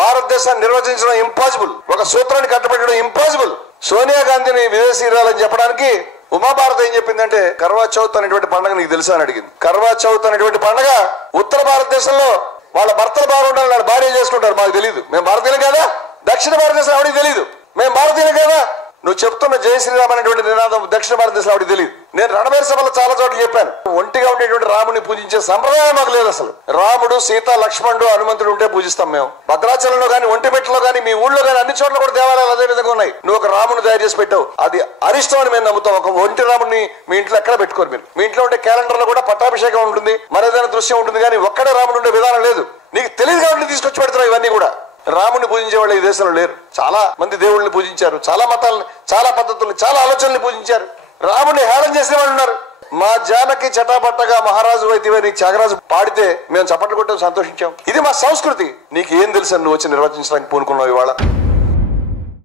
భారతదేశాన్ని నిర్వచించడం ఇంపాసిబుల్, ఒక సూత్రాన్ని కట్టబెట్టడం ఇంపాసిబుల్. సోనియా గాంధీని విదేశీయురాలని చెప్పడానికి ఉమాభారత్ ఏం చెప్పిందంటే కర్వా చౌత్ అనేటువంటి పండుగ నీకు తెలుసా అని అడిగింది. కర్వా చౌత్ అనేటువంటి పండుగ ఉత్తర భారతదేశంలో వాళ్ళ భర్తలు బాగుండాలి, వాళ్ళ భార్య చేసుకుంటారు. మాకు తెలియదు, మేము భారతీయులు కదా. దక్షిణ భారతదేశం ఆవిడికి తెలియదు, మేము భారతీయులు కదా. నువ్వు చెప్తున్న జై శ్రీరామ్ అనేటువంటి నినాదం దక్షిణ భారతదేశం ఆవిడికి తెలియదు. నేను రణబేర సభలో చాలా చోట్ల చెప్పాను, ఒంటిగా ఉండేటువంటి రాముని పూజించే సంప్రదాయం మాకు లేదు. అసలు రాముడు, సీత, లక్ష్మణుడు, హనుమంతుడు ఉంటే పూజిస్తాం మేము. భద్రాచలంలో కానీ, ఒంటిపెట్టలో కానీ, మీ ఊళ్ళో కానీ అన్ని చోట్ల కూడా దేవాలయాలు అదే విధంగా ఉన్నాయి. నువ్వు ఒక రాముని తయారు చేసి పెట్టావు, అది అరిష్టం అని మేము నమ్ముతాం. ఒక ఒంటి రాముడిని మీ ఇంట్లో ఎక్కడ పెట్టుకోరు మీరు. మీ ఇంట్లో ఉండే క్యాలెండర్ లో కూడా పట్టాభిషేకం ఉంటుంది, మరేదైనా దృశ్యం ఉంటుంది, కానీ ఒక్కడే రాముడు ఉండే విధానం లేదు. నీకు తెలియదు కాబట్టి తీసుకొచ్చి పెడతారు ఇవన్నీ కూడా. రాముని పూజించే వాళ్ళు ఈ దేశంలో లేరు. చాలా మంది దేవుళ్ళని పూజించారు, చాలా మతాలని, చాలా పద్ధతుల్ని, చాలా ఆలోచనల్ని పూజించారు. రాముని హేళన చేసిన వాళ్ళు ఉన్నారు. మా జానకి చటాపట్టగా మహారాజు అయితే త్యాగరాజు పాడితే మేము చప్పట్లు కొట్టాం, సంతోషించాం. ఇది మా సంస్కృతి. నీకు ఏం తెలుసు నువ్వు వచ్చి నిర్వచించడానికి పూనుకున్నావు ఇవాళ?